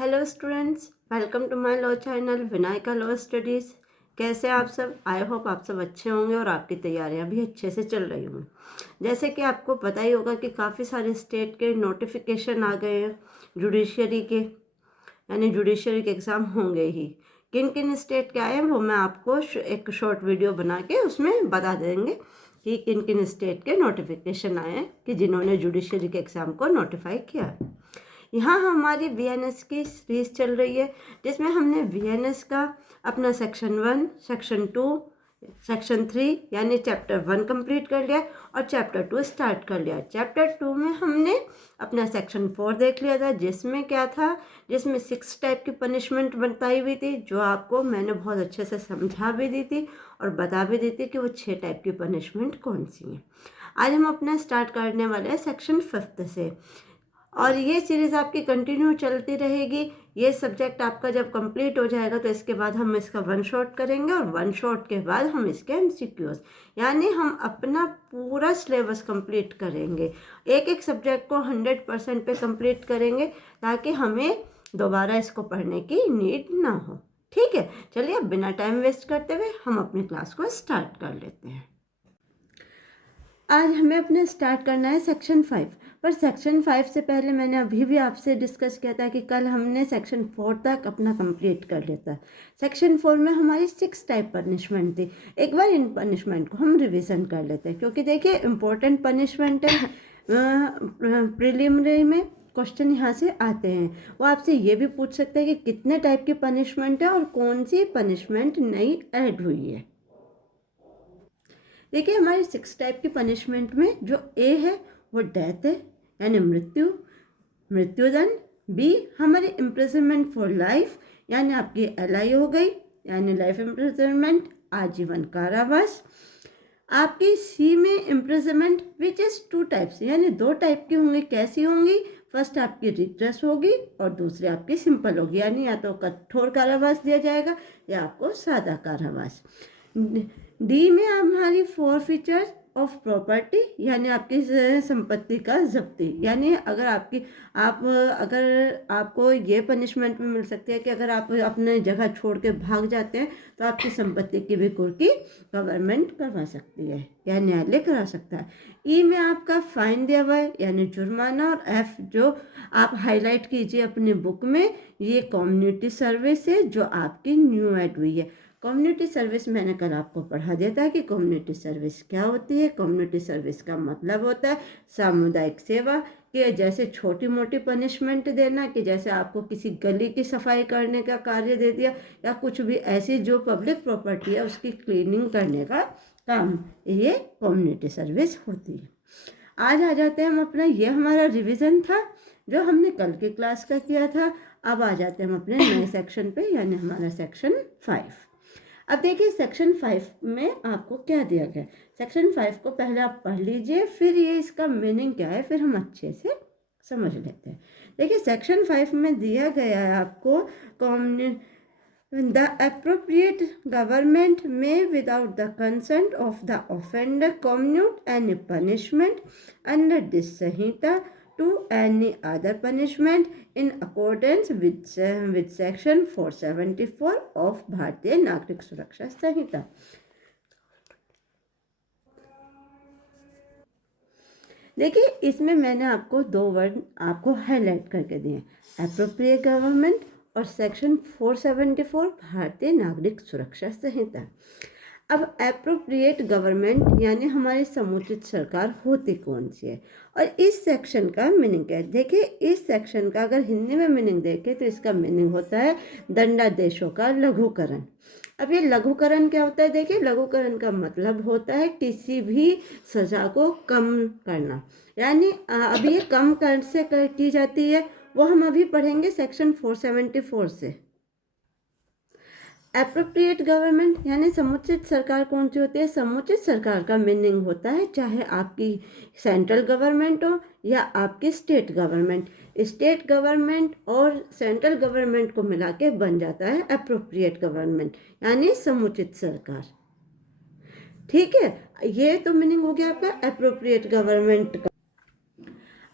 Hello students, welcome to my law channel Vinayaka law studies. कैसे आप सब? आई होप आप सब अच्छे होंगे और आपकी तैयारियां भी अच्छे से चल रही होंगी। जैसे कि आपको पता ही होगा कि काफ़ी सारे स्टेट के नोटिफिकेशन आ गए हैं जुडिशरी के, यानी जुडिशरी के एग्ज़ाम होंगे ही। किन किन स्टेट के आए हैं वो मैं आपको एक शॉर्ट वीडियो बना के उसमें बता देंगे कि किन किन स्टेट के नोटिफिकेशन आए हैं कि जिन्होंने जुडिशरी के एग्ज़ाम को नोटिफाई किया है। यहाँ हमारी वीएनएस की सीरीज चल रही है जिसमें हमने वीएनएस का अपना सेक्शन 1, सेक्शन 2, सेक्शन 3 यानी चैप्टर 1 कंप्लीट कर लिया और चैप्टर 2 स्टार्ट कर लिया। चैप्टर 2 में हमने अपना सेक्शन 4 देख लिया था, जिसमें क्या था, जिसमें 6 टाइप की पनिशमेंट बताई हुई थी, जो आपको मैंने बहुत अच्छे से समझा भी दी थी और बता भी दी थी कि वो 6 टाइप की पनिशमेंट कौन सी हैं। आज हम अपना स्टार्ट करने वाले हैं सेक्शन 5 से और ये सीरीज़ आपकी कंटिन्यू चलती रहेगी। ये सब्जेक्ट आपका जब कंप्लीट हो जाएगा तो इसके बाद हम इसका वन शॉट करेंगे और वन शॉट के बाद हम इसके एमसीक्यूज, यानी हम अपना पूरा सिलेबस कंप्लीट करेंगे। एक एक सब्जेक्ट को 100% पे कंप्लीट करेंगे ताकि हमें दोबारा इसको पढ़ने की नीड ना हो। ठीक है, चलिए अब बिना टाइम वेस्ट करते हुए हम अपनी क्लास को स्टार्ट कर लेते हैं। आज हमें अपने स्टार्ट करना है सेक्शन 5, पर सेक्शन 5 से पहले मैंने अभी भी आपसे डिस्कस किया था कि कल हमने सेक्शन 4 तक अपना कंप्लीट कर लेता। सेक्शन 4 में हमारी 6 टाइप पनिशमेंट थी। एक बार इन पनिशमेंट को हम रिवीजन कर लेते हैं क्योंकि देखिए इम्पोर्टेंट पनिशमेंट है। प्रिलिमिनरी में क्वेश्चन यहाँ से आते हैं, वो आपसे ये भी पूछ सकते हैं कि कितने टाइप की पनिशमेंट है और कौन सी पनिशमेंट नई ऐड हुई है। देखिए हमारी 6 टाइप की पनिशमेंट में जो ए है वो डेथ है, यानी मृत्युदंड। बी हमारी इम्प्रिजनमेंट फॉर लाइफ, यानी आपकी एलआई हो गई, यानी लाइफ इम्प्रिजनमेंट, आजीवन कारावास। आपकी सी में इम्प्रिजनमेंट विच इज़ 2 टाइप्स, यानी 2 टाइप की होंगी। कैसी होंगी? फर्स्ट आपकी रिट्रेस होगी और दूसरी आपकी सिंपल होगी, यानी या तो कठोर कारावास दिया जाएगा या आपको सादा कारावास। डी में हमारी 4 फीचर्स ऑफ प्रॉपर्टी, यानी आपकी संपत्ति का जब्ती, यानी अगर आपको ये पनिशमेंट में मिल सकती है कि अगर आप अपने जगह छोड़ के भाग जाते हैं तो आपकी संपत्ति की भी कुर्की गवर्नमेंट करवा सकती है या न्यायालय करा सकता है। ई में आपका फाइन दिया हुआ है, यानी जुर्माना। और एफ जो आप हाईलाइट कीजिए अपनी बुक में, ये कम्युनिटी सर्विस है जो आपकी न्यू ऐड हुई है। कम्युनिटी सर्विस मैंने कल आपको पढ़ा दिया था कि कम्युनिटी सर्विस क्या होती है। कम्युनिटी सर्विस का मतलब होता है सामुदायिक सेवा, कि जैसे छोटी मोटी पनिशमेंट देना, कि जैसे आपको किसी गली की सफाई करने का कार्य दे दिया या कुछ भी ऐसी जो पब्लिक प्रॉपर्टी है उसकी क्लीनिंग करने का काम, ये कम्युनिटी सर्विस होती है। आज आ जाते हैं हम अपना, ये हमारा रिवीजन था जो हमने कल के क्लास का किया था। अब आ जाते हैं हम अपने नए सेक्शन पे, यानी हमारा सेक्शन 5। अब देखिए सेक्शन 5 में आपको क्या दिया गया है। सेक्शन 5 को पहले आप पढ़ लीजिए, फिर ये इसका मीनिंग क्या है फिर हम अच्छे से समझ लेते हैं। देखिए सेक्शन 5 में दिया गया है आपको, the appropriate government may without the consent of the offender commute any punishment under this Sanhita to any other punishment in accordance with section 474 of भारतीय नागरिक सुरक्षा संहिता। देखिए इसमें मैंने आपको 2 वर्ड आपको हाईलाइट करके दिए, एप्रोप्रिएट गवर्नमेंट और सेक्शन 474 भारतीय नागरिक सुरक्षा संहिता। अब एप्रोप्रिएट गवर्नमेंट यानी हमारी समुचित सरकार होती कौन सी है और इस सेक्शन का मीनिंग क्या है। देखिए इस सेक्शन का अगर हिंदी में मीनिंग देखें तो इसका मीनिंग होता है दंडादेशों का लघुकरण। अब ये लघुकरण क्या होता है? देखिए लघुकरण का मतलब होता है किसी भी सज़ा को कम करना, यानी अभी ये कम कर से की जाती है, वो हम अभी पढ़ेंगे सेक्शन 474 से। एप्रोप्रिएट गवर्नमेंट यानी समुचित सरकार कौन सी होती है? समुचित सरकार का मीनिंग होता है चाहे आपकी सेंट्रल गवर्नमेंट हो या आपकी स्टेट गवर्नमेंट। स्टेट गवर्नमेंट और सेंट्रल गवर्नमेंट को मिला के बन जाता है एप्रोप्रिएट गवर्नमेंट, यानी समुचित सरकार। ठीक है, ये तो मीनिंग हो गया आपका एप्रोप्रिएट गवर्नमेंट का।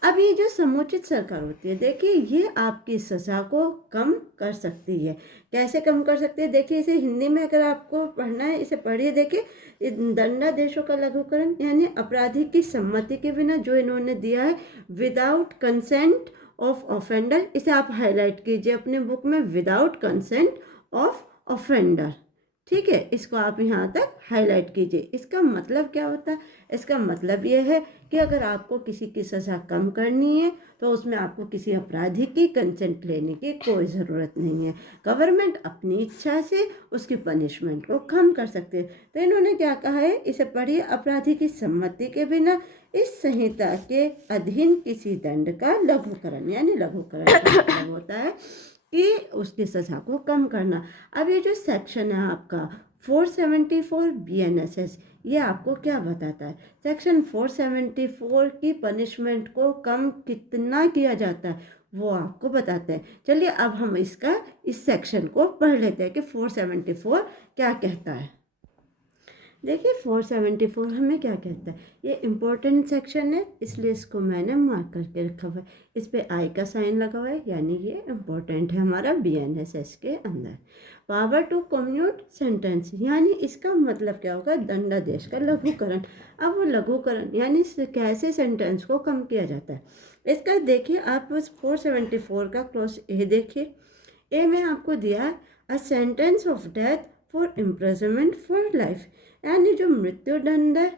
अब ये जो समुचित सरकार होती है, देखिए ये आपकी सज़ा को कम कर सकती है। कैसे कम कर सकती है? देखिए इसे हिंदी में अगर आपको पढ़ना है, इसे पढ़िए। देखिए दंडादेशों का लघुकरण, यानी अपराधी की सम्मति के बिना जो इन्होंने दिया है, विदाउट कंसेंट ऑफ ऑफेंडर, इसे आप हाईलाइट कीजिए अपने बुक में, विदाउट कंसेंट ऑफ ऑफेंडर। ठीक है, इसको आप यहाँ तक हाईलाइट कीजिए। इसका मतलब क्या होता है? इसका मतलब ये है कि अगर आपको किसी की सज़ा कम करनी है तो उसमें आपको किसी अपराधी की कंसेंट लेने की कोई ज़रूरत नहीं है। गवर्नमेंट अपनी इच्छा से उसकी पनिशमेंट को कम कर सकती है। तो इन्होंने क्या कहा है, इसे पढ़िए, अपराधी की सम्मति के बिना इस संहिता के अधीन किसी दंड का लघुकरण, यानी लघुकरण का मतलब होता है कि उसकी सज़ा को कम करना। अब ये जो सेक्शन है आपका 474 BNSS, ये आपको क्या बताता है? सेक्शन 474 की पनिशमेंट को कम कितना किया जाता है वो आपको बताते हैं। चलिए अब हम इस सेक्शन को पढ़ लेते हैं कि 474 क्या कहता है। देखिए 474 हमें क्या कहता है, ये इम्पोर्टेंट सेक्शन है इसलिए इसको मैंने मार्क करके रखा हुआ है। इस पे आई का साइन लगा हुआ है, यानी ये इम्पोर्टेंट है हमारा BNSS के अंदर। पावर टू कम्यूट सेंटेंस, यानी इसका मतलब क्या होगा, दंडादेश का लघुकरण। अब वो लघुकरण यानी कैसे सेंटेंस को कम किया जाता है, इसका देखिए आप बस 474 का क्लॉज ए देखिए। ए में आपको दिया है a sentence of death for imprisonment for life, यानी जो मृत्यु दंड है,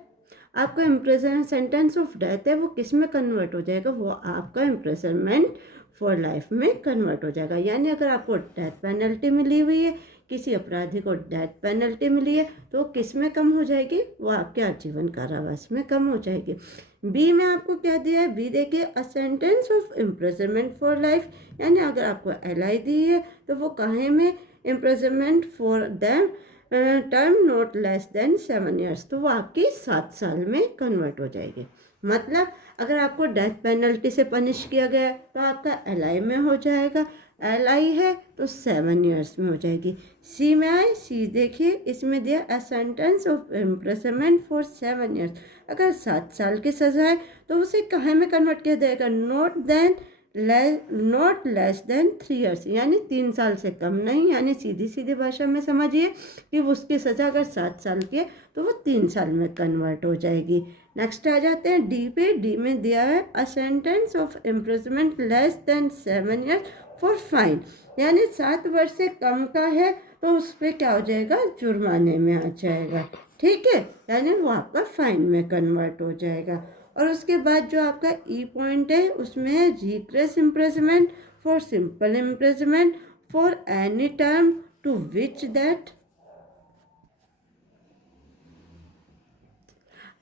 आपका इम्प्रिजन सेंटेंस ऑफ डेथ है, वो किस में कन्वर्ट हो जाएगा, वो आपका इम्प्रिजनमेंट फॉर लाइफ में कन्वर्ट हो जाएगा। यानी अगर आपको डेथ पेनल्टी मिली हुई है, किसी अपराधी को डेथ पेनल्टी मिली है, तो किस में कम हो जाएगी, वो आपके आजीवन कारावास में कम हो जाएगी। बी में आपको क्या दिया है, बी देखिए, a sentence of imprisonment for life, यानी अगर आपको LI दी है तो वो काहे में, imprisonment for them term not less than 7 years, तो वो आपकी 7 साल में कन्वर्ट हो जाएगी। मतलब अगर आपको डेथ पेनल्टी से पनिश किया गया तो आपका LI में हो जाएगा, LI है तो 7 years में हो जाएगी। सी में आए, सी देखिए इसमें दिया a sentence of imprisonment for 7 years, अगर 7 साल की सज़ा है तो उसे कहाँ में कन्वर्ट किया जाएगा, नॉट लेस देन 3 years, यानी 3 साल से कम नहीं। यानी सीधी सीधी भाषा में समझिए कि उसकी सज़ा अगर 7 साल की है तो वो 3 साल में कन्वर्ट हो जाएगी। नेक्स्ट आ जाते हैं डी पे। डी में दिया है a sentence of imprisonment less than 7 years for fine, यानी 7 वर्ष से कम का है तो उस पर क्या हो जाएगा, जुर्माने में आ जाएगा। ठीक है, यानी वो आपका फाइन में कन्वर्ट हो जाएगा। और उसके बाद जो आपका ई पॉइंट है उसमें है rigorous imprisonment for simple imprisonment for any term to which that.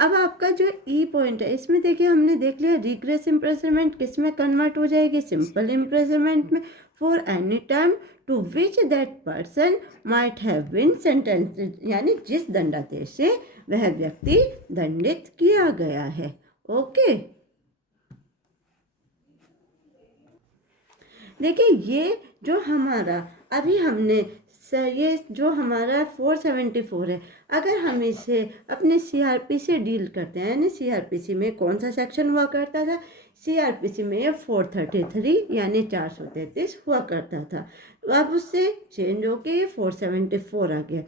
अब आपका जो ई पॉइंट है इसमें देखिए हमने देख लिया रिग्रेस इम्प्रिजनमेंट किस में कन्वर्ट हो जाएगी, सिंपल इम्प्रिजनमेंट में, for any term to which that person might have been sentenced, यानी जिस दंडादेश से वह व्यक्ति दंडित किया गया है। ओके, देखिए ये जो हमारा अभी हमने ये जो हमारा 474 है, अगर हम इसे अपने CRP से डील करते हैं, यानी CRPC में कौन सा सेक्शन हुआ करता था, CRPC में ये 433 यानी 433 हुआ करता था। तो अब उससे चेंज होके 474 आ गया।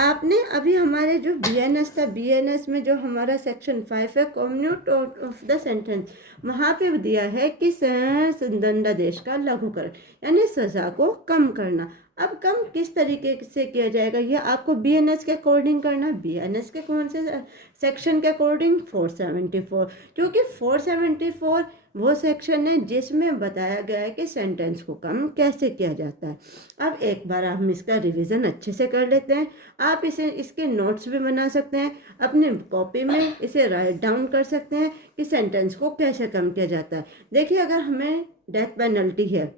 आपने अभी हमारे जो BNS था, BNS में जो हमारा सेक्शन 5 है, कम्यूट ऑफ द सेंटेंस, वहाँ पे दिया है कि दंडादेश का लघुकरण, यानी सज़ा को कम करना। अब कम किस तरीके से किया जाएगा, ये आपको BNS के अकॉर्डिंग करना है। BNS के कौन से सेक्शन के अकॉर्डिंग, 474, क्योंकि 474 वो सेक्शन है जिसमें बताया गया है कि सेंटेंस को कम कैसे किया जाता है। अब एक बार हम इसका रिवीजन अच्छे से कर लेते हैं। आप इसके नोट्स भी बना सकते हैं, अपने कॉपी में इसे राइट डाउन कर सकते हैं कि सेंटेंस को कैसे कम किया जाता है। देखिए अगर हमें डेथ पेनल्टी है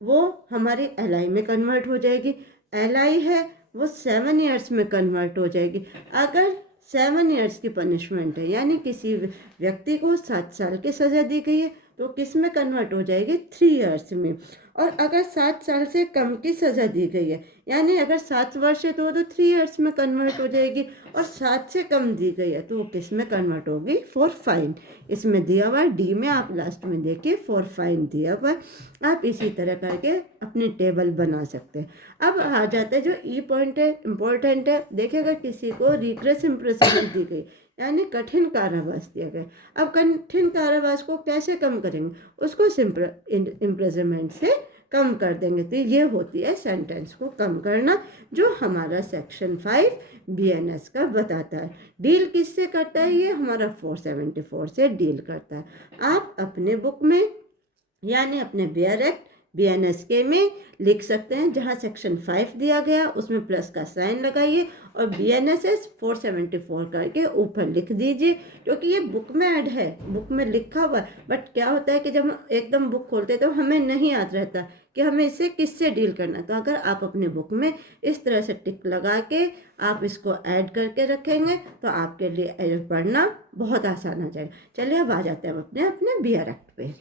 वो हमारी LI में कन्वर्ट हो जाएगी, LI है वो 7 years में कन्वर्ट हो जाएगी। अगर 7 years की पनिशमेंट है, यानी किसी व्यक्ति को 7 साल की सज़ा दी गई है, तो किस में कन्वर्ट हो जाएगी, 3 इयर्स में। और अगर 7 साल से कम की सज़ा दी गई है, यानी अगर 7 वर्ष है तो वो तो 3 इयर्स में कन्वर्ट हो जाएगी, और 7 से कम दी गई है तो वो किस में कन्वर्ट होगी, फॉर फाइन। इसमें दिया हुआ है डी में, आप लास्ट में देखिए फॉर फाइन दिया हुआ है। आप इसी तरह करके अपनी टेबल बना सकते हैं। अब आ जाता है जो ई पॉइंट है, इम्पोर्टेंट है। देखिए अगर किसी को रिग्रेस इम्प्रिजनमेंट दी गई, यानी कठिन कारावास दिया गया, अब कठिन कारावास को कैसे कम करेंगे, उसको सिंपल इम्प्रिजनमेंट से कम कर देंगे। तो ये होती है सेंटेंस को कम करना, जो हमारा सेक्शन 5 BNS का बताता है। डील किससे करता है, ये हमारा 474 से डील करता है। आप अपने बुक में यानी अपने बियर एक्ट BNSK में लिख सकते हैं, जहाँ सेक्शन 5 दिया गया उसमें प्लस का साइन लगाइए और BNSS 474 करके ऊपर लिख दीजिए, क्योंकि ये बुक में ऐड है, बुक में लिखा हुआ है। बट क्या होता है कि जब हम एकदम बुक खोलते तो हमें नहीं याद रहता कि हमें इससे किससे डील करना है। तो अगर आप अपने बुक में इस तरह से टिक लगा के आप इसको ऐड करके रखेंगे तो आपके लिए पढ़ना बहुत आसान हो जाएगा। चलिए अब आ जाते हैं अपने अपने बियर एक्ट पे।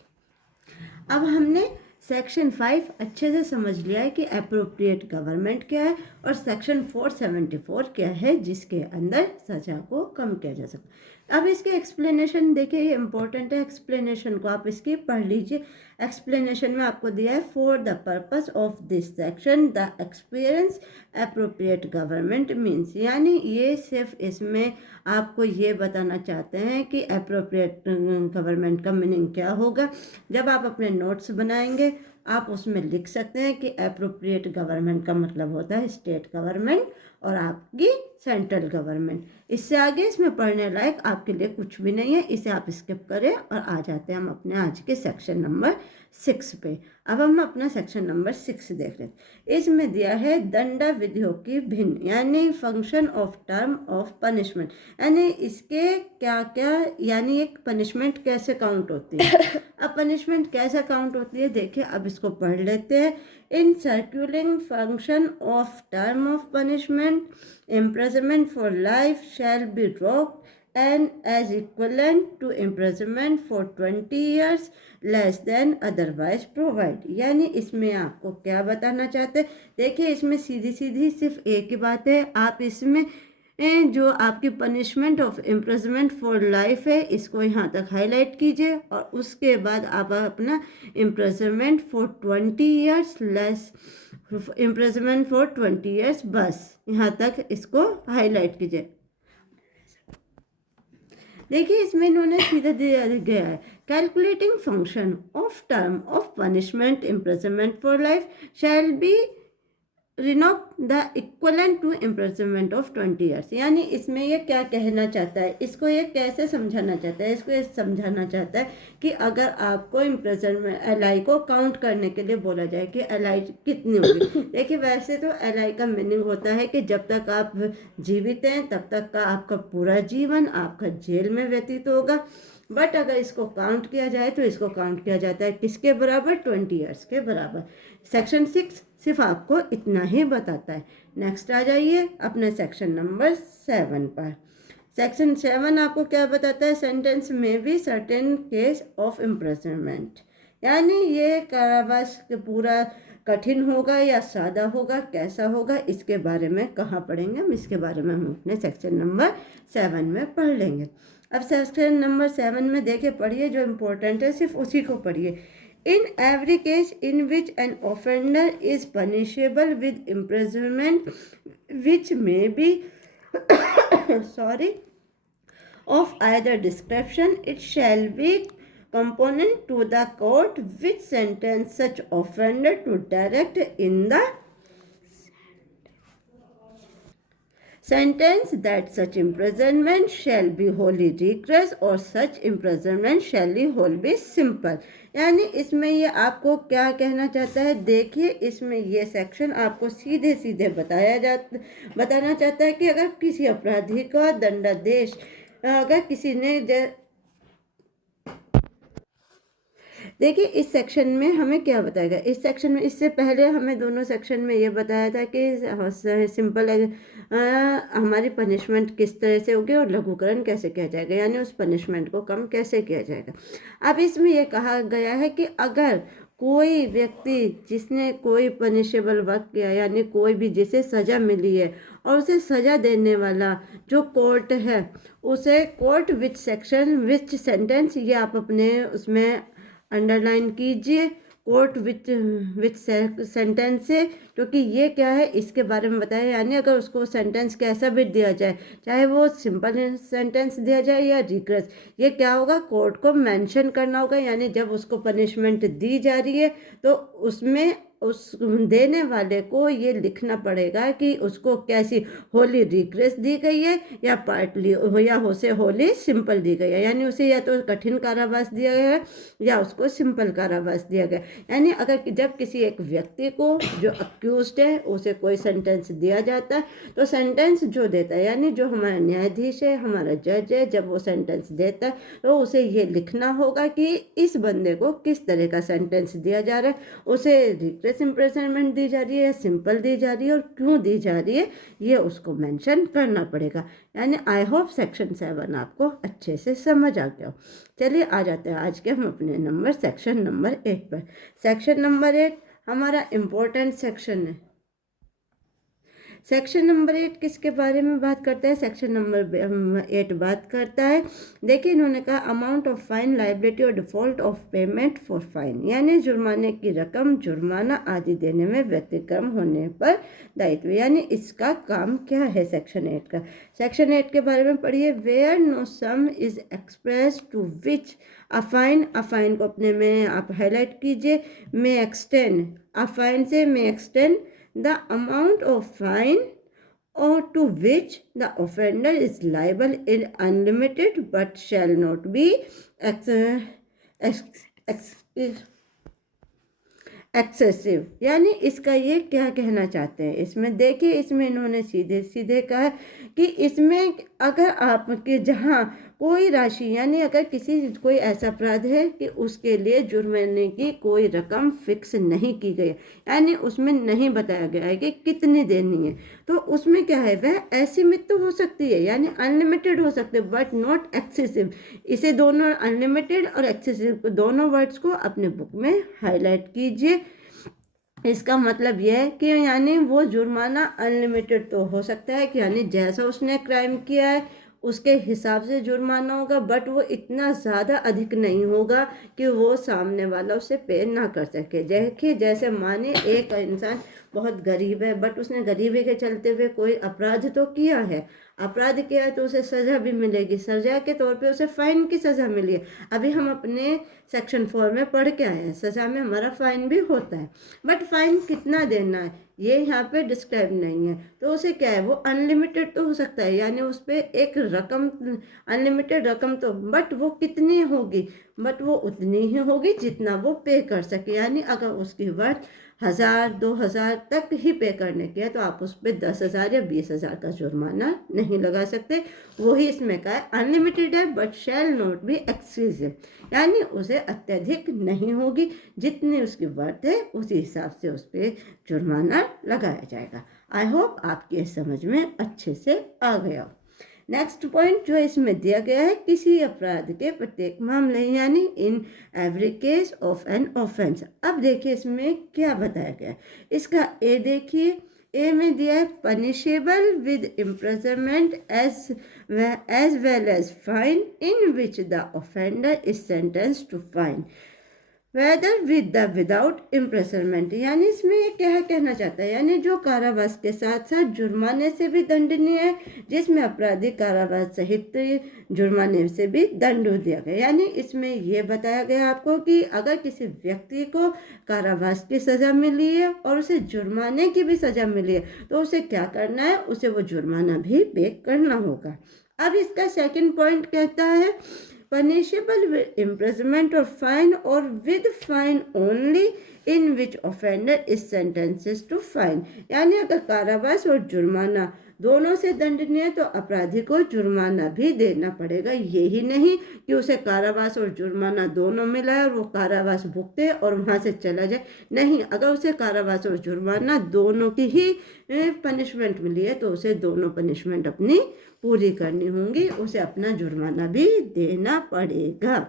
अब हमने सेक्शन 5 अच्छे से समझ लिया है कि अप्रोप्रिएट गवर्नमेंट क्या है और सेक्शन 474 क्या है, जिसके अंदर सजा को कम किया जा सकता है। अब इसके एक्सप्लेनेशन देखिए, ये इंपॉर्टेंट है, एक्सप्लेनेशन को आप इसकी पढ़ लीजिए। एक्सप्लेनेशन में आपको दिया है, for the purpose of this section the experience appropriate government means, यानी ये सिर्फ इसमें आपको ये बताना चाहते हैं कि अप्रोप्रिएट गवर्नमेंट का मीनिंग क्या होगा। जब आप अपने नोट्स बनाएंगे आप उसमें लिख सकते हैं कि अप्रोप्रिएट गवर्नमेंट का मतलब होता है स्टेट गवर्नमेंट और आपकी सेंट्रल गवर्नमेंट। इससे आगे इसमें पढ़ने लायक आपके लिए कुछ भी नहीं है, इसे आप स्किप करें और आ जाते हैं हम अपने आज के सेक्शन नंबर 6 पे। अब हम अपना सेक्शन नंबर 6 देख रहे हैं। इसमें दिया है दंड विधियों की भिन्न, यानी function of term of punishment, यानी इसके क्या क्या, यानी एक पनिशमेंट कैसे काउंट होती है। अब पनिशमेंट कैसे काउंट होती है देखिए, अब इसको पढ़ लेते हैं। In calculating function of term of punishment imprisonment for life shall be revoked and as equivalent to imprisonment for 20 years less than otherwise provide। यानी इसमें आपको क्या बताना चाहते हैं, देखिए इसमें सीधी सीधी सिर्फ एक ही बात है। आप इसमें जो आपकी punishment of imprisonment for life है इसको यहाँ तक हाईलाइट कीजिए और उसके बाद आप अपना imprisonment for 20 years less imprisonment for 20 years, बस यहाँ तक इसको हाईलाइट कीजिए। देखिए इसमें इन्होंने सीधा दिया गया है, calculating function of term of punishment imprisonment for life shall be reckoned the equivalent to imprisonment of 20 years. यानी इसमें ये क्या कहना चाहता है, इसको ये कैसे समझाना चाहता है, इसको ये समझाना चाहता है कि अगर आपको इम्प्रिजनमेंट एलआई को काउंट करने के लिए बोला जाए कि एलआई कितनी होगी। देखिए वैसे तो एलआई का मीनिंग होता है कि जब तक आप जीवित हैं तब तक का आपका पूरा जीवन आपका जेल में व्यतीत होगा। बट अगर इसको काउंट किया जाए तो इसको काउंट किया जाता है किसके बराबर, 20 ईयर्स के बराबर। सेक्शन 6 सिर्फ आपको इतना ही बताता है। नेक्स्ट आ जाइए अपने सेक्शन नंबर 7 पर। सेक्शन 7 आपको क्या बताता है, सेंटेंस में भी सर्टेन केस ऑफ इम्प्रिजनमेंट, यानी ये कारावास पूरा कठिन होगा या सादा होगा, कैसा होगा, इसके बारे में कहाँ पढ़ेंगे हम, इसके बारे में हम अपने सेक्शन नंबर 7 में पढ़ लेंगे। अब सेक्शन नंबर 7 में देखिए पढ़िए, जो इम्पोर्टेंट है सिर्फ उसी को पढ़िए। In every case in which an offender is punishable with imprisonment which may be of either description, it shall be component to the court which sentence such offender to direct in the sentence that such imprisonment shall be wholly rigorous or such imprisonment shall be wholly simple। यानी इसमें ये आपको क्या कहना चाहता है, देखिए इसमें ये सेक्शन आपको सीधे सीधे बताना चाहता है कि अगर किसी अपराधी का दंडादेश, अगर किसी ने देखिए इस सेक्शन में हमें क्या बताएगा, इस सेक्शन में इससे पहले हमें दोनों सेक्शन में ये बताया था कि सिंपल हमारी पनिशमेंट किस तरह से होगी और लघुकरण कैसे किया जाएगा, यानी उस पनिशमेंट को कम कैसे किया जाएगा। अब इसमें ये कहा गया है कि अगर कोई व्यक्ति जिसने कोई पनिशेबल वर्क किया, यानी कोई भी जिसे सज़ा मिली है और उसे सज़ा देने वाला जो कोर्ट है, उसे court which section which sentence, ये आप अपने उसमें अंडरलाइन कीजिए, कोर्ट विच विच सेंटेंस से, क्योंकि ये क्या है इसके बारे में बताया। यानी अगर उसको सेंटेंस कैसा भी दिया जाए, चाहे वो सिंपल सेंटेंस दिया जाए या रिग्रेस, ये क्या होगा, कोर्ट को मेंशन करना होगा। यानी जब उसको पनिशमेंट दी जा रही है तो उसमें उस देने वाले को ये लिखना पड़ेगा कि उसको कैसी होली रिग्रेस दी गई है या पार्टली या उसे होली सिंपल दी गई है। यानी उसे या तो कठिन कारावास दिया गया है या उसको सिंपल कारावास दिया गया। यानी अगर जब किसी एक व्यक्ति को जो अक्यूज्ड है उसे कोई सेंटेंस दिया जाता है तो सेंटेंस जो देता है, यानी जो हमारा न्यायाधीश है, हमारा जज है, जब वो सेंटेंस देता है तो उसे ये लिखना होगा कि इस बंदे को किस तरह का सेंटेंस दिया जा रहा है, उसे रिग्रेस इम्प्रिजनमेंट दी जा रही है या सिंपल दी जा रही है और क्यों दी जा रही है, ये उसको मेंशन करना पड़ेगा। यानी आई होप सेक्शन 7 आपको अच्छे से समझ आ गया हो। चलिए आ जाते हैं आज के हम अपने सेक्शन नंबर 8 पर। सेक्शन नंबर 8 हमारा इम्पोर्टेंट सेक्शन है। सेक्शन नंबर 8 किसके बारे में बात करता है, सेक्शन नंबर 8 बात करता है, देखिए इन्होंने कहा अमाउंट ऑफ फाइन, लाइबिलिटी और default of payment for fine, यानी जुर्माने की रकम, जुर्माना आदि देने में व्यतिक्रम होने पर दायित्व। यानी इसका काम क्या है सेक्शन 8 का। सेक्शन 8 के बारे में पढ़िए, where no sum is express to which a fine को अपने में आप हाईलाइट कीजिए, मे एक्सटेंड, अ फाइन से may extend the amount of fine or to which the offender is liable is unlimited but shall not be excessive. यानी इसका ये क्या कहना चाहते हैं, इसमें देखिए इसमें इन्होंने सीधे सीधे कहा कि इसमें अगर आपके जहाँ कोई राशि, यानी अगर कोई ऐसा अपराध है कि उसके लिए जुर्माने की कोई रकम फिक्स नहीं की गई, यानी उसमें नहीं बताया गया है कि कितनी देनी है, तो उसमें क्या है, वह असीमित तो हो सकती है, यानी अनलिमिटेड हो सकते हैं बट नॉट एक्सेसिव। इसे दोनों अनलिमिटेड और एक्सेसिव दोनों वर्ड्स को अपने बुक में हाईलाइट कीजिए। इसका मतलब यह है कि यानी वो जुर्माना अनलिमिटेड तो हो सकता है कि यानी जैसा उसने क्राइम किया है उसके हिसाब से जुर्माना होगा, बट वो इतना ज़्यादा अधिक नहीं होगा कि वो सामने वाला उसे पे ना कर सके। जैसे माने एक इंसान बहुत गरीब है बट उसने गरीबी के चलते हुए कोई अपराध तो किया है, अपराध किया है तो उसे सज़ा भी मिलेगी, सज़ा के तौर पे उसे फ़ाइन की सज़ा मिली है। अभी हम अपने सेक्शन 4 में पढ़ के आए हैं, सज़ा में हमारा फ़ाइन भी होता है, बट फ़ाइन कितना देना है ये यहाँ पे डिस्क्राइब नहीं है, तो उसे क्या है, वो अनलिमिटेड तो हो सकता है, यानी उस पर एक रकम, अनलिमिटेड रकम तो, बट वो कितनी होगी, बट वो उतनी ही होगी जितना वो पे कर सके। यानी अगर उसकी वर्थ 1000 2000 तक ही पे करने की है तो आप उस पर 10,000 या 20,000 का जुर्माना नहीं लगा सकते। वही इसमें का है, अनलिमिटेड है but shall not be excessive, यानी उसे अत्यधिक नहीं होगी, जितनी उसकी वर्थ है उसी हिसाब से उस पर जुर्माना लगाया जाएगा। आई होप आपके समझ में अच्छे से आ गया। नेक्स्ट पॉइंट जो इसमें दिया गया है, किसी अपराध के प्रत्येक मामले, यानी in every case of an offence. अब देखिए इसमें क्या बताया गया है, इसका ए देखिए, ए में दिया है punishable with imprisonment as well as fine in which the offender is sentence to fine whether with the without imprisonment. यानी इसमें ये क्या कहना चाहता है, यानी जो कारावास के साथ साथ जुर्माने से भी दंडनीय है, जिसमें अपराधी कारावास सहित जुर्माने से भी दंड दिया गया। यानी इसमें ये बताया गया आपको कि अगर किसी व्यक्ति को कारावास की सज़ा मिली है और उसे जुर्माने की भी सज़ा मिली है तो उसे क्या करना है, उसे वो जुर्माना भी पे करना होगा। अब इसका सेकंड पॉइंट कहता है punishable with imprisonment or fine or with fine only in which offender is sentences to fine. यानी अगर कारावास और जुर्माना दोनों से दंडनीय है तो अपराधी को जुर्माना भी देना पड़ेगा। यही नहीं कि उसे कारावास और जुर्माना दोनों मिला है और वो कारावास भुगते और वहाँ से चला जाए। नहीं, अगर उसे कारावास और जुर्माना दोनों की ही पनिशमेंट मिली है तो उसे दोनों पनिशमेंट अपनी पूरी करनी होंगी, उसे अपना जुर्माना भी देना पड़ेगा।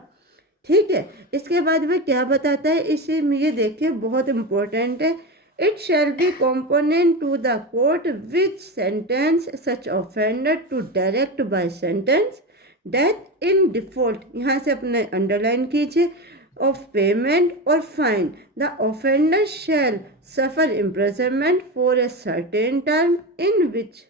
ठीक है, इसके बाद वह क्या बताता है, इसे ये देखिए बहुत इम्पोर्टेंट है। It shall be component to the court which sentence such offender to direct by sentence death in default, यहाँ से अपने अंडरलाइन कीजिए, ऑफ पेमेंट और fine the offender shall suffer imprisonment for a certain term in which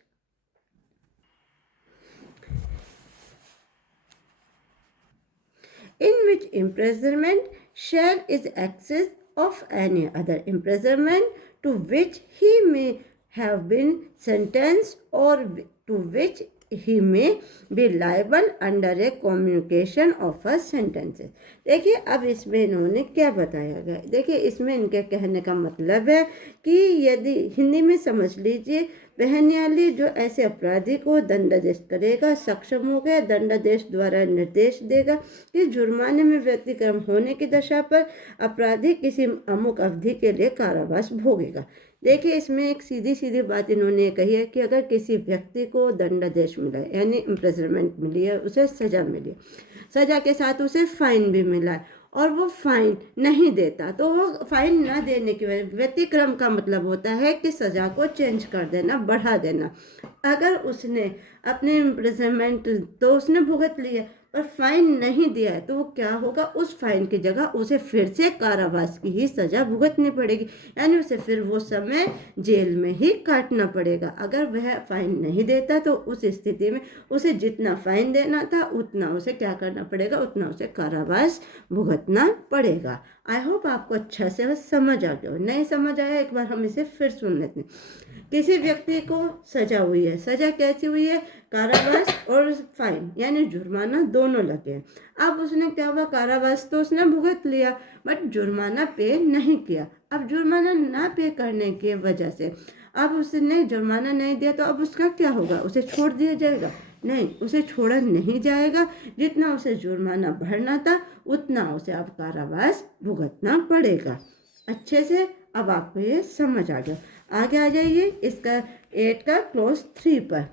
imprisonment shall is excess of any other imprisonment to which he may have been sentenced or to which he may be liable under a commutation of a sentence। देखिए अब इसमें इन्होंने क्या बताया गया, देखिए इसमें इनके कहने का मतलब है कि यदि हिंदी में समझ लीजिए, वह न्यायालय जो ऐसे अपराधी को दंडादेश करेगा सक्षम हो गया, दंडादेश द्वारा निर्देश देगा कि जुर्माने में व्यतिक्रम होने की दशा पर अपराधी किसी अमुक अवधि के लिए कारावास भोगेगा। देखिए इसमें एक सीधी सीधी बात इन्होंने कही है कि अगर किसी व्यक्ति को दंडादेश मिला है यानी इम्प्रिजनमेंट मिली है, उसे सज़ा मिली, सज़ा के साथ उसे फाइन भी मिला है और वो फाइन नहीं देता, तो वो फाइन ना देने की वजह, व्यतिक्रम का मतलब होता है कि सज़ा को चेंज कर देना, बढ़ा देना। अगर उसने अपने इम्प्रिजनमेंट तो उसने भुगत लिया पर फाइन नहीं दिया है तो वो क्या होगा, उस फाइन की जगह उसे फिर से कारावास की ही सज़ा भुगतनी पड़ेगी, यानी उसे फिर वो समय जेल में ही काटना पड़ेगा। अगर वह फाइन नहीं देता तो उस स्थिति में उसे जितना फाइन देना था उतना उसे क्या करना पड़ेगा, उतना उसे कारावास भुगतना पड़ेगा। आई होप आपको अच्छा से समझ आ गया हो, नहीं समझ आया एक बार हम इसे फिर सुन लेते हैं। किसी व्यक्ति को सजा हुई है, सजा कैसी हुई है, कारावास और फाइन यानी जुर्माना दोनों लगे हैं। अब उसने क्या हुआ, कारावास तो उसने भुगत लिया बट जुर्माना पे नहीं किया। अब जुर्माना ना पे करने की वजह से अब उसने जुर्माना नहीं दिया तो अब उसका क्या होगा, उसे छोड़ दिया जाएगा? नहीं, उसे छोड़ा नहीं जाएगा, जितना उसे जुर्माना भरना था उतना उसे अब कारावास भुगतना पड़ेगा। अच्छे से अब आपको ये समझ आ गया। आगे आ जाइए इसका 8 का क्लोज 3 पर।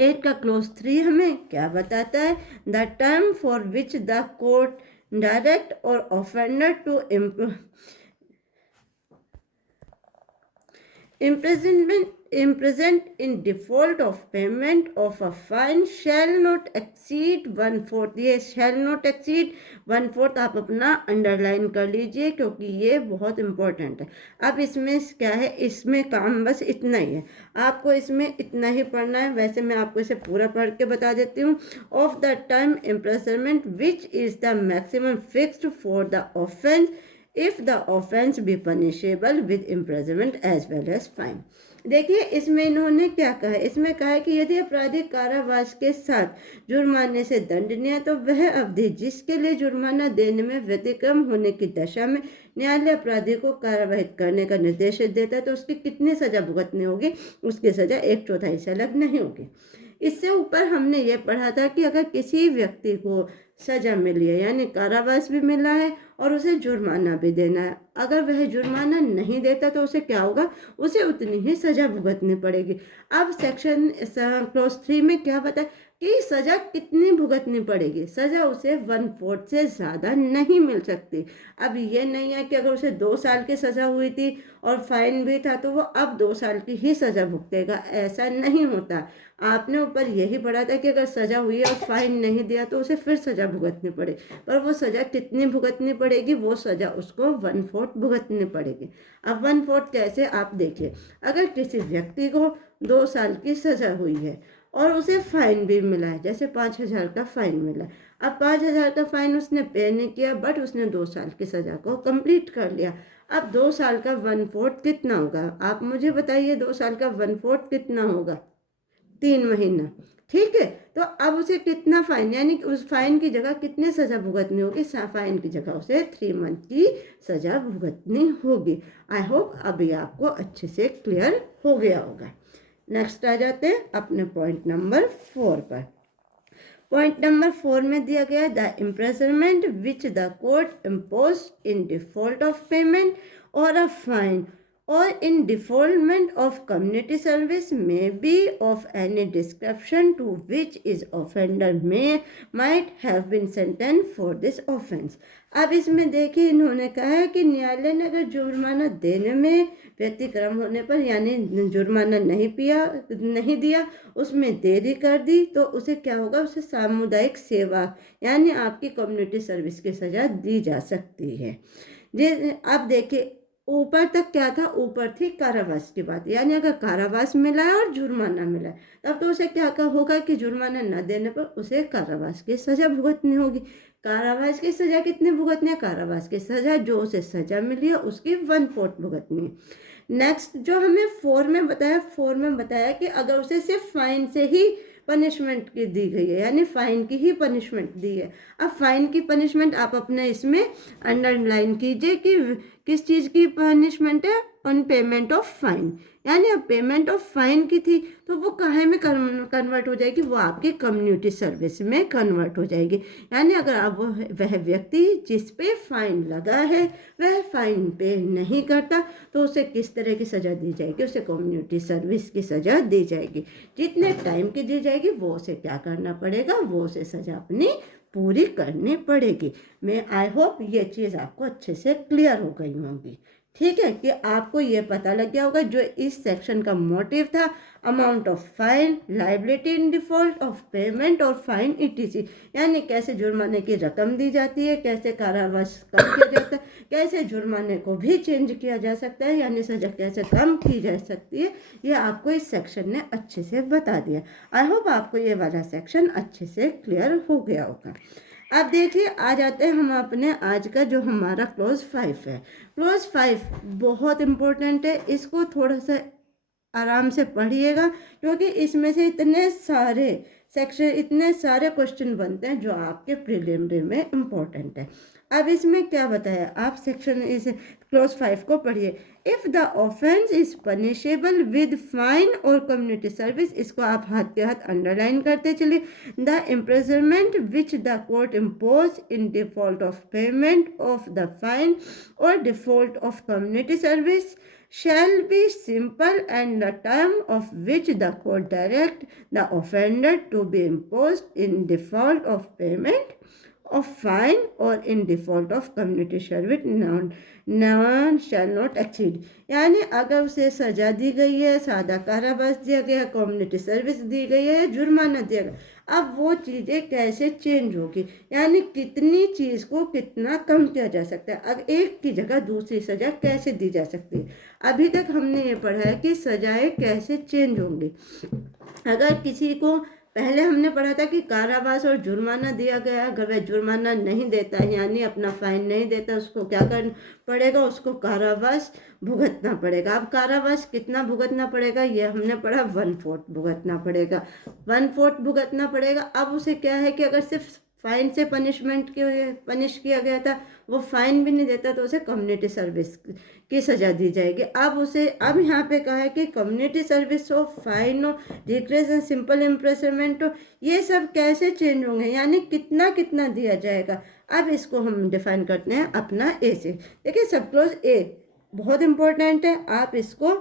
8 का क्लोज 3 हमें क्या बताता है, the term for which the court direct or offender to imprisoned in default of payment of a fine shall not exceed 1/4। ये shall not exceed 1/4 आप अपना अंडरलाइन कर लीजिए क्योंकि ये बहुत इंपॉर्टेंट है। अब इसमें क्या है, इसमें काम बस इतना ही है, आपको इसमें इतना ही पढ़ना है। वैसे मैं आपको इसे पूरा पढ़ के बता देती हूँ। Of the term imprisonment which is the maximum fixed for the offence if the offence be punishable with imprisonment as well as fine. देखिए इसमें इन्होंने क्या कहा है, इसमें कहा है कि यदि अपराधी कारावास के साथ जुर्माने से दंडनीय है तो वह अवधि जिसके लिए जुर्माना देने में व्यतिक्रम होने की दशा में न्यायालय अपराधी को कार्यवाहित करने का निर्देश देता है तो उसकी कितनी सजा भुगतनी होगी, उसकी सजा 1/4 से अलग नहीं होगी। इससे ऊपर हमने ये पढ़ा था कि अगर किसी व्यक्ति को सजा मिली है यानी कारावास भी मिला है और उसे जुर्माना भी देना है, अगर वह जुर्माना नहीं देता तो उसे क्या होगा, उसे उतनी ही सजा भुगतनी पड़ेगी। अब सेक्शन क्लोज 3 में क्या बताया कि सजा कितनी भुगतनी पड़ेगी, सजा उसे 1/4 से ज़्यादा नहीं मिल सकती। अब ये नहीं है कि अगर उसे 2 साल की सज़ा हुई थी और फाइन भी था तो वो अब 2 साल की ही सज़ा भुगतेगा, ऐसा नहीं होता। आपने ऊपर यही पढ़ा था कि अगर सज़ा हुई और फाइन नहीं दिया तो उसे फिर सज़ा भुगतनी पड़े, पर वो सज़ा कितनी भुगतनी पड़ेगी, वो सज़ा उसको 1/4 भुगतनी पड़ेगी। अब 1/4 कैसे, आप देखिए, अगर किसी व्यक्ति को 2 साल की सज़ा हुई है और उसे फाइन भी मिला है, जैसे 5,000 का फाइन मिला, अब 5,000 का फाइन उसने पे नहीं किया बट उसने 2 साल की सज़ा को कंप्लीट कर लिया। अब 2 साल का 1/4 कितना होगा, आप मुझे बताइए, 2 साल का 1/4 कितना होगा? 3 महीना। ठीक है, तो अब उसे कितना फाइन, यानी कि उस फाइन की जगह कितने सज़ा भुगतनी होगी? फाइन की जगह उसे 3 मंथ की सज़ा भुगतनी होगी। आई होप अभी आपको अच्छे से क्लियर हो गया होगा। नेक्स्ट आ जाते हैं अपने पॉइंट नंबर 4 पर। पॉइंट नंबर 4 में दिया गया है the imprisonment which the court impose in default of payment or a fine or in defaultment of community service may be of any description to which is offender might have been sentenced for this offense। अब इसमें देखिए इन्होंने कहा है कि न्यायालय ने अगर जुर्माना देने में व्यतिक्रम होने पर, यानी जुर्माना नहीं दिया, उसमें देरी कर दी, तो उसे क्या होगा? उसे सामुदायिक सेवा यानी आपकी कम्युनिटी सर्विस की सज़ा दी जा सकती है। अब देखिए ऊपर तक क्या था? ऊपर थी कारावास की बात, यानी अगर कारावास मिला है और जुर्माना मिला है तब तो उसे क्या होगा कि जुर्माना न देने पर उसे कारावास की सज़ा भुगतनी होगी। कारावास की सज़ा कितनी भुगतनी है? कारावास की सज़ा जो उसे सज़ा मिली है उसकी 1/4 भुगतनी है। नेक्स्ट जो हमें 4 में बताया कि अगर उसे सिर्फ फाइन से ही पनिशमेंट की दी गई है, यानी फाइन की ही पनिशमेंट दी है। अब फाइन की पनिशमेंट आप अपने इसमें अंडरलाइन कीजिए कि किस चीज़ की पनिशमेंट है? ऑन पेमेंट ऑफ फाइन, यानी अब पेमेंट ऑफ फाइन की थी तो वो काहे में कन्वर्ट हो जाएगी? वो आपकी कम्युनिटी सर्विस में कन्वर्ट हो जाएगी। यानी अगर अब वह व्यक्ति जिस पे फाइन लगा है वह फाइन पे नहीं करता तो उसे किस तरह की सज़ा दी जाएगी? उसे कम्युनिटी सर्विस की सज़ा दी जाएगी। जितने टाइम की दी जाएगी वो उसे क्या करना पड़ेगा? वो उसे सज़ा अपनी पूरी करनी पड़ेगी। मैं आई होप ये चीज़ आपको अच्छे से क्लियर हो गई होगी। ठीक है, कि आपको ये पता लग गया होगा जो इस सेक्शन का मोटिव था, amount of fine, liability in default of payment और फाइन ईटीसी, यानी कैसे जुर्माने की रकम दी जाती है, कैसे कारावास कम किया जाता है, कैसे जुर्माने को भी चेंज किया जा सकता है, यानी सजा कैसे कम की जा सकती है, ये आपको इस सेक्शन ने अच्छे से बता दिया। आई होप आपको ये वाला सेक्शन अच्छे से क्लियर हो गया होगा। अब देखिए आ जाते हैं हम अपने आज का जो हमारा क्लोज 5 है। क्लोज 5 बहुत इम्पोर्टेंट है, इसको थोड़ा सा आराम से पढ़िएगा क्योंकि इसमें से इतने सारे क्वेश्चन बनते हैं जो आपके प्रीलिमिनरी में इम्पोर्टेंट है। अब इसमें क्या बताया? आप सेक्शन इस क्लोज 5 को पढ़िए। If the offence is punishable with fine or community service, इसको आप हाथ के हाथ अंडरलाइन करते चलिए। The imprisonment which the court impose in default of payment of the fine or default of community service shall be simple and the term of which the court direct the offender to be imposed in default of payment of fine or in default of community service none shall not exceed। यानी अगर उसे सजा दी गई है, सादा कारावास दिया गया, कम्युनिटी सर्विस दी गई है, जुर्माना दिया गया, अब वो चीज़ें कैसे चेंज होगी, यानी कितनी चीज़ को कितना कम किया जा सकता है, अब एक की जगह दूसरी सज़ा कैसे दी जा सकती है। अभी तक हमने ये पढ़ा है कि सज़ाएं कैसे चेंज होंगी। अगर किसी को पहले हमने पढ़ा था कि कारावास और जुर्माना दिया गया, अगर वह जुर्माना नहीं देता यानी अपना फाइन नहीं देता उसको क्या करना पड़ेगा? उसको कारावास भुगतना पड़ेगा। अब कारावास कितना भुगतना पड़ेगा ये हमने पढ़ा, 1/4 भुगतना पड़ेगा, 1/4 भुगतना पड़ेगा। अब उसे क्या है कि अगर सिर्फ फाइन से पनिश किया गया था, वो फाइन भी नहीं देता तो उसे कम्युनिटी सर्विस की सज़ा दी जाएगी। अब यहाँ पे कहा है कि कम्युनिटी सर्विस हो, फाइन हो, रिग्रेशन, सिंपल इम्प्रेसमेंट हो, ये सब कैसे चेंज होंगे, यानी कितना कितना दिया जाएगा। अब इसको हम डिफाइन करते हैं अपना ए से। देखिए सब क्लोज ए बहुत इम्पोर्टेंट है, आप इसको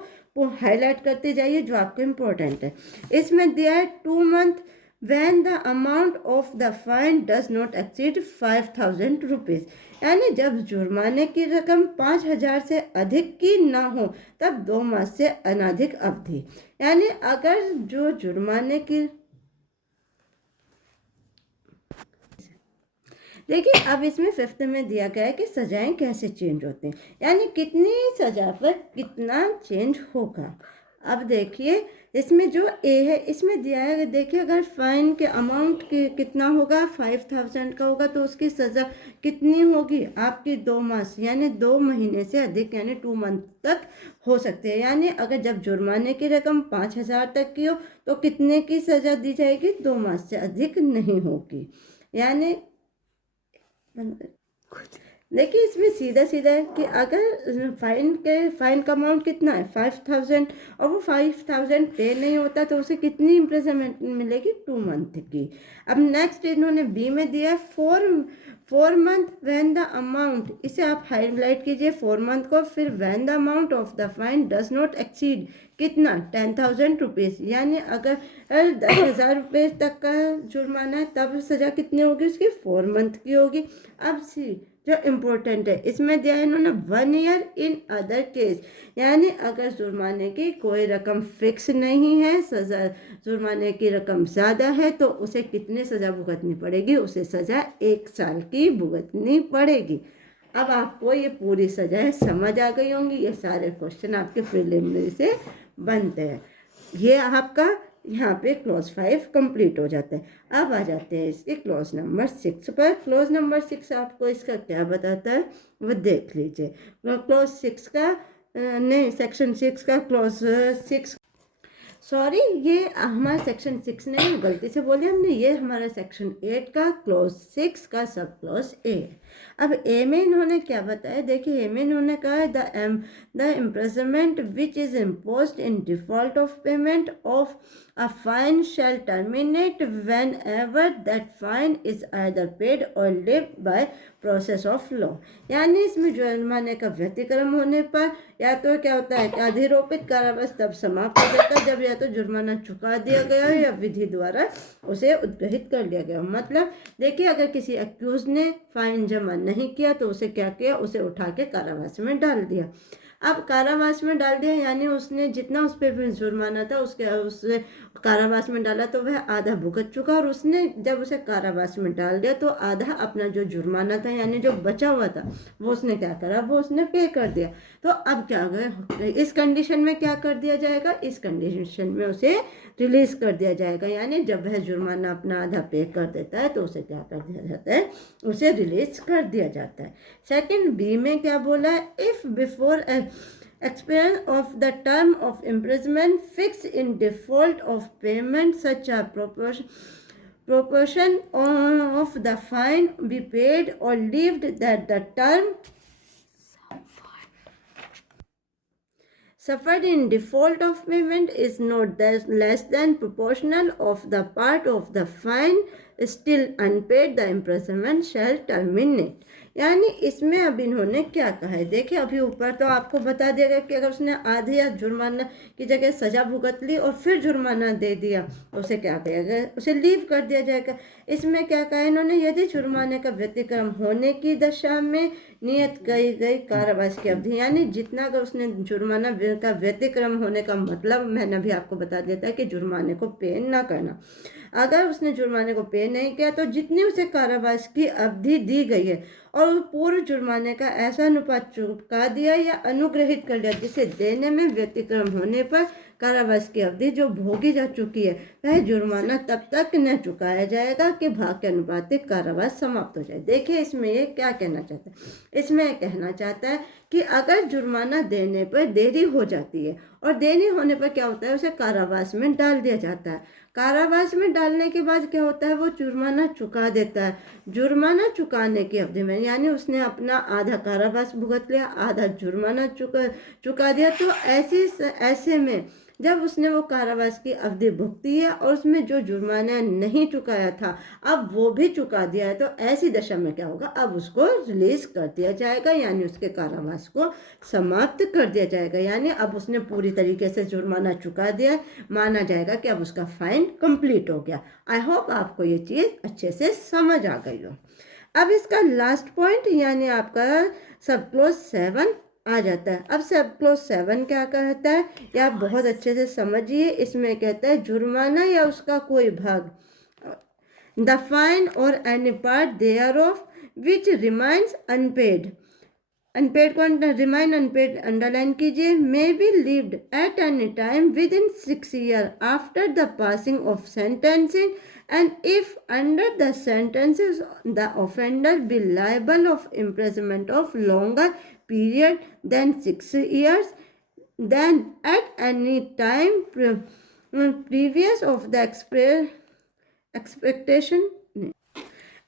हाईलाइट करते जाइए जो आपको इम्पोर्टेंट है। इसमें दिया है 2 month when the amount of the fine does not exceed 5,000 rupees, यानी जब जुर्माने की रकम 5,000 से अधिक की ना हो तब 2 मास से अनधिक अवधि, यानी अगर जो जुर्माने की देखिए अब इसमें 5th में दिया गया है कि सजाएं कैसे चेंज होते हैं, यानी कितनी सजा पर कितना चेंज होगा। अब देखिए इसमें जो ए है इसमें दिया है, देखिए अगर फाइन के अमाउंट के कितना होगा 5000 का होगा तो उसकी सज़ा कितनी होगी आपकी 2 मास यानी 2 महीने से अधिक यानी 2 मंथ तक हो सकती है। यानी अगर जब जुर्माने की रकम 5000 तक की हो तो कितने की सज़ा दी जाएगी, 2 मास से अधिक नहीं होगी। यानी देखिए इसमें सीधा सीधा है कि अगर फाइन का अमाउंट कितना है 5000 और वो 5000 पे नहीं होता तो उसे कितनी इम्प्रिजनमेंट मिलेगी, 2 मंथ की। अब नेक्स्ट इन्होंने बी में दिया है 4 मंथ व्हेन द अमाउंट, इसे आप हाईलाइट कीजिए 4 मंथ को, फिर when the amount of the fine does not exceed कितना 10,000 रुपीज़, यानी अगर 10,000 रुपये तक का जुर्माना है तब सज़ा कितनी होगी उसकी 4 मंथ की होगी। अब सी जो इम्पोर्टेंट है इसमें दिया है इन्होंने 1 ईयर इन अदर केस, यानी अगर जुर्माने की कोई रकम फिक्स नहीं है, सज़ा जुर्माने की रकम ज़्यादा है तो उसे कितनी सज़ा भुगतनी पड़ेगी, उसे सज़ा 1 साल की भुगतनी पड़ेगी। अब आपको ये पूरी सज़ाएं समझ आ गई होंगी, ये सारे क्वेश्चन आपके प्रिलिमिनरी से बनते हैं। ये आपका यहाँ पे क्लॉज 5 कंप्लीट हो जाता है। अब आ जाते हैं इसके क्लॉज नंबर 6 पर। क्लॉज नंबर 6 आपको इसका क्या बताता है वो देख लीजिए। क्लॉज 6 का नहीं, सेक्शन 6 का क्लॉज 6, सॉरी ये हमारा सेक्शन 6 नहीं, गलती से बोले हमने, ये हमारा सेक्शन 8 का क्लॉज 6 का सब क्लॉज ए है। अब ए में इन्होंने क्या बताया, देखिए ए में इन्होंने कहा है the imprisonment which is imposed in default of payment of a fine shall terminate whenever that fine is either paid or lived by process of law। यानी इसमें जुर्माने का व्यतिक्रम होने पर या तो क्या होता है कि अधिरोपित कारावास तब समाप्त हो जाता है जब या तो जुर्माना चुका दिया गया हो या विधि द्वारा उसे उद्गहित कर लिया गया हो। मतलब देखिए अगर किसी एक्यूज ने फाइन जमा नहीं किया तो उसे क्या किया, उसे उठा के कारावास में डाल दिया। अब कारावास में डाल दिया यानी उसने जितना उस पर जुर्माना था उससे कारावास में डाला तो वह आधा भुगत चुका, और उसने जब उसे कारावास में डाल दिया तो आधा अपना जो जुर्माना था यानी जो बचा हुआ था वो उसने क्या करा, वो उसने पे कर दिया। तो अब क्या गए, इस कंडीशन में क्या कर दिया जाएगा, इस कंडीशन में उसे रिलीज कर दिया जाएगा। यानी जब वह जुर्माना अपना आधा पे कर देता है तो उसे क्या कर दिया जाता है, उसे रिलीज कर दिया जाता है। सेकंड बी में क्या बोला है, if before experience of the term of imprisonment fixed in default of payment such a proportion of the fine be paid or lived that the term suffered in default of payment is not less than proportional of the part of the fine still unpaid, the imprisonment shall terminate। यानी इसमें अब इन्होंने क्या कहा है, देखिए अभी ऊपर तो आपको बता दिया गया कि अगर उसने आधी या जुर्माना की जगह सज़ा भुगत ली और फिर जुर्माना दे दिया तो उसे क्या करेगा, उसे लीव कर दिया जाएगा। इसमें क्या कहा इन्होंने, यदि जुर्माने का व्यतिक्रम होने की दशा में नियत की गई कारावास की अवधि, यानी जितना अगर उसने जुर्माना का व्यतिक्रम होने का मतलब मैंने अभी आपको बता दिया था कि जुर्माने को पे ना करना, अगर उसने जुर्माने को पे नहीं किया तो जितनी उसे कारावास की अवधि दी गई है और पूर्व जुर्माने का ऐसा अनुपात चुका दिया या अनुग्रहित कर लिया जिसे देने में व्यतिक्रम होने पर कारावास की अवधि जो भोगी जा चुकी है वह जुर्माना तब तक न चुकाया जाएगा कि भाग के अनुपातिक कारावास समाप्त हो जाए। देखिए इसमें ये क्या कहना चाहता है, इसमें कहना चाहता है कि अगर जुर्माना देने पर देरी हो जाती है और देरी होने पर क्या होता है, उसे कारावास में डाल दिया जाता है। कारावास में डालने के बाद क्या होता है, वो जुर्माना चुका देता है। जुर्माना चुकाने की अवधि में यानी उसने अपना आधा कारावास भुगत लिया, आधा जुर्माना चुका दिया, तो ऐसे में जब उसने वो कारावास की अवधि भुगती है और उसमें जो जुर्माना नहीं चुकाया था अब वो भी चुका दिया है, तो ऐसी दशा में क्या होगा, अब उसको रिलीज कर दिया जाएगा यानी उसके कारावास को समाप्त कर दिया जाएगा। यानी अब उसने पूरी तरीके से जुर्माना चुका दिया, माना जाएगा कि अब उसका फाइन कंप्लीट हो गया। आई होप आपको ये चीज़ अच्छे से समझ आ गई हो। अब इसका लास्ट पॉइंट यानी आपका सब क्लोज 7 आ जाता है। अब सब क्लोज 7 क्या कहता है, या आप बहुत अच्छे से समझिए। इसमें कहता है जुर्माना या उसका कोई भाग, the fine or any part thereof which remains unpaid unpaid को रिमाइन अनपेड अंडरलाइन कीजिए। May be levied at any time within 6 year after the passing of sentencing and if under the sentences the offender be liable of imprisonment of longer period than 6 years then at any time previous of the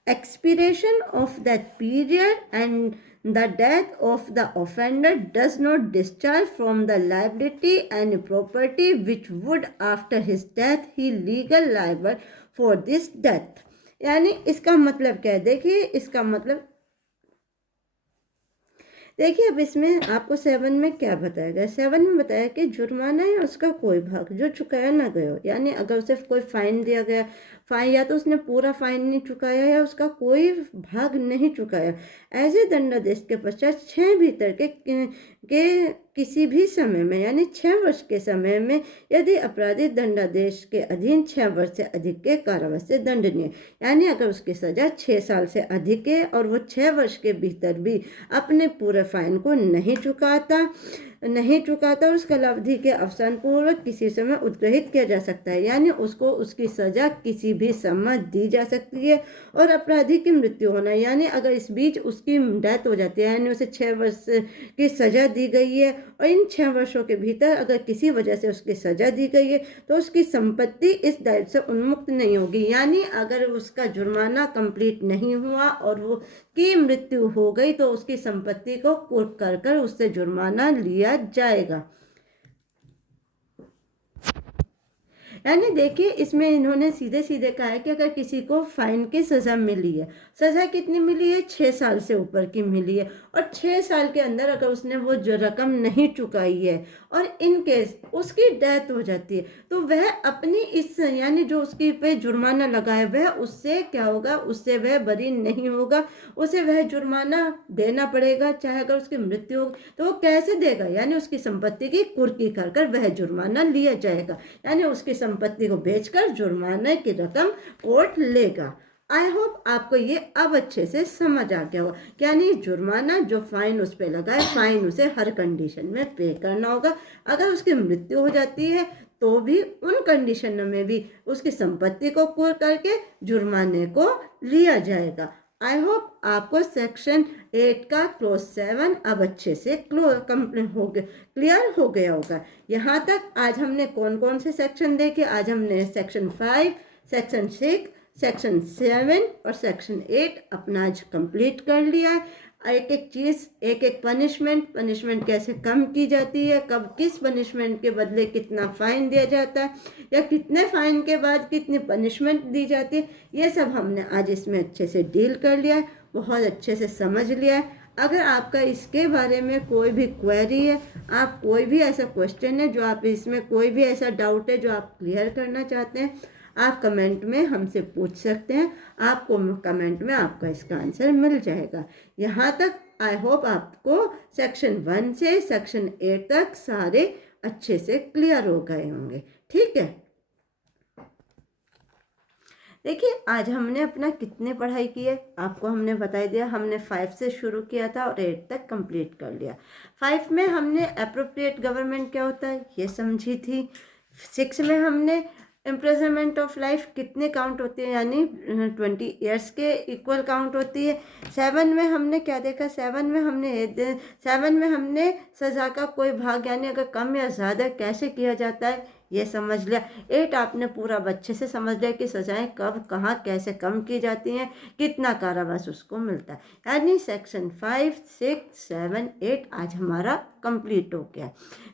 expiration of that period and the death of the offender does not discharge from the liability any property which would after his death he legal liable for this death। यानी इसका मतलब क्या है, देखिए इसका मतलब देखिए अब इसमें आपको 7 में क्या बताया गया। 7 में बताया कि जुर्माना या उसका कोई भाग जो चुकाया ना गया हो, यानी अगर उसे कोई फाइन दिया गया, फाइन या तो उसने पूरा फाइन नहीं चुकाया या उसका कोई भाग नहीं चुकाया, ऐसे दंडादेश के पश्चात 6 भीतर के किसी भी समय में यानी 6 वर्ष के समय में यदि अपराधी दंडादेश के अधीन 6 वर्ष से अधिक के कारावास से दंडनीय, यानी अगर उसकी सजा 6 साल से अधिक है और वो 6 वर्ष के भीतर भी अपने पूरे फाइन को नहीं चुकाता और उसका अवधि के अवसान पूर्वक किसी समय उद्ग्रहित किया जा सकता है, यानी उसको उसकी सजा किसी भी समय दी जा सकती है। और अपराधी की मृत्यु होना, यानी अगर इस बीच उसकी डेथ हो जाती है, यानी उसे 6 वर्ष की सजा दी गई है और इन 6 वर्षों के भीतर अगर किसी वजह से उसकी सजा दी गई है तो उसकी संपत्ति इस दायित्व से उन्मुक्त नहीं होगी, यानी अगर उसका जुर्माना कंप्लीट नहीं हुआ और वो की मृत्यु हो गई तो उसकी संपत्ति को कुर्क कर उससे जुर्माना लिया जाएगा। यानी देखिए इसमें इन्होंने सीधे सीधे कहा है कि अगर किसी को फाइन की सज़ा मिली है, सज़ा कितनी मिली है, 6 साल से ऊपर की मिली है और 6 साल के अंदर अगर उसने वो जो रकम नहीं चुकाई है और इन केस उसकी डेथ हो जाती है तो वह अपनी इस यानी जो उसकी पे जुर्माना लगा है वह उससे क्या होगा, उससे वह बरी नहीं होगा, उसे वह जुर्माना देना पड़ेगा। चाहे अगर उसकी मृत्यु हो तो वो कैसे देगा, यानी उसकी संपत्ति की कुर्की कर वह जुर्माना लिया जाएगा, यानी उसकी संपत्ति को बेचकर जुर्माने की रकम कोर्ट लेगा। आई होप आपको ये अब अच्छे से समझ आ गया हो, यानी जुर्माना जो फाइन उस पर लगा है, फाइन उसे हर कंडीशन में पे करना होगा। अगर उसकी मृत्यु हो जाती है तो भी उन कंडीशनों में भी उसकी संपत्ति को कुर्क करके जुर्माने को लिया जाएगा। आई होप आपको सेक्शन 8 का क्लोज 7 अब अच्छे से क्लियर हो गया होगा। यहाँ तक आज हमने कौन कौन से सेक्शन देखे, आज हमने सेक्शन 5, सेक्शन 6, सेक्शन 7 और सेक्शन 8 अपना आज कंप्लीट कर लिया है। एक एक चीज़, एक एक पनिशमेंट कैसे कम की जाती है, कब किस पनिशमेंट के बदले कितना फ़ाइन दिया जाता है या कितने फ़ाइन के बाद कितनी पनिशमेंट दी जाती है, ये सब हमने आज इसमें अच्छे से डील कर लिया है, बहुत अच्छे से समझ लिया है। अगर आपका इसके बारे में कोई भी क्वेरी है, आप कोई भी ऐसा क्वेश्चन है जो आप इसमें कोई भी ऐसा डाउट है जो आप क्लियर करना चाहते हैं, आप कमेंट में हमसे पूछ सकते हैं। आपको कमेंट में आपका इसका आंसर मिल जाएगा। यहाँ तक आई होप आपको सेक्शन 1 से सेक्शन 8 तक सारे अच्छे से क्लियर हो गए होंगे। ठीक है, देखिए आज हमने अपना कितने पढ़ाई की है आपको हमने बता दिया। हमने 5 से शुरू किया था और 8 तक कंप्लीट कर लिया। 5 में हमने अप्रोप्रिएट गवर्नमेंट क्या होता है ये समझी थी। 6 में हमने इम्प्रिजनमेंट ऑफ लाइफ कितने काउंट होती है, यानी 20 ईयर्स के इक्वल काउंट होती है। 7 में हमने क्या देखा, 7 में हमने सज़ा का कोई भाग यानी अगर कम या ज़्यादा कैसे किया जाता है ये समझ लिया। 8 आपने पूरा अच्छे से समझ लिया कि सज़ाएं कब कहाँ कैसे कम की जाती हैं, कितना कारावास उसको मिलता है। यानी सेक्शन 5, 6, 7, 8 आज हमारा कंप्लीट हो गया।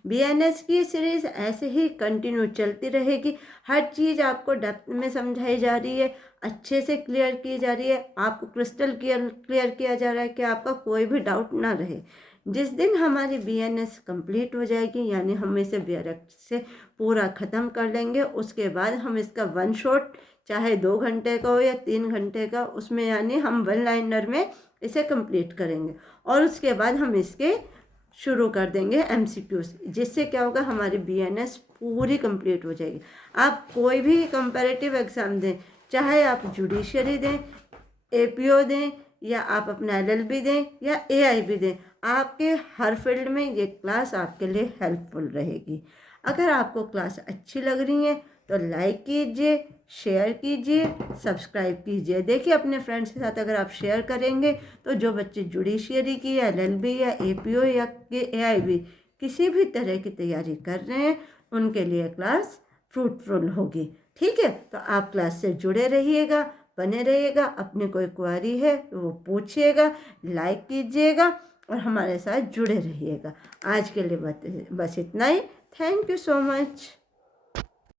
BNS की सीरीज़ ऐसे ही कंटिन्यू चलती रहेगी। हर चीज़ आपको डेप्थ में समझाई जा रही है, अच्छे से क्लियर की जा रही है, आपको क्रिस्टल क्लियर किया जा रहा है कि आपका कोई भी डाउट ना रहे। जिस दिन हमारी BNS कंप्लीट हो जाएगी यानी हम इसे BRX से पूरा ख़त्म कर लेंगे, उसके बाद हम इसका 1 शॉट चाहे 2 घंटे का हो या 3 घंटे का, उसमें यानी हम 1 लाइनर में इसे कंप्लीट करेंगे और उसके बाद हम इसके शुरू कर देंगे MCQs, जिससे क्या होगा हमारी BNS पूरी कंप्लीट हो जाएगी। आप कोई भी कंपैरेटिव एग्ज़ाम दें, चाहे आप जुडिशरी दें, APO दें या आप अपना LLB दें या AIB दें, आपके हर फील्ड में ये क्लास आपके लिए हेल्पफुल रहेगी। अगर आपको क्लास अच्छी लग रही है तो लाइक कीजिए, शेयर कीजिए, सब्सक्राइब कीजिए। देखिए अपने फ्रेंड्स के साथ अगर आप शेयर करेंगे तो जो बच्चे जुडिशियरी की या LLB या APO या AIB किसी भी तरह की तैयारी कर रहे हैं उनके लिए क्लास फ्रूटफुल होगी। ठीक है, तो आप क्लास से जुड़े रहिएगा, बने रहिएगा। अपनी कोई क्वेरी है तो वो पूछिएगा, लाइक कीजिएगा और हमारे साथ जुड़े रहिएगा। आज के लिए बस इतना ही। Thank you so much.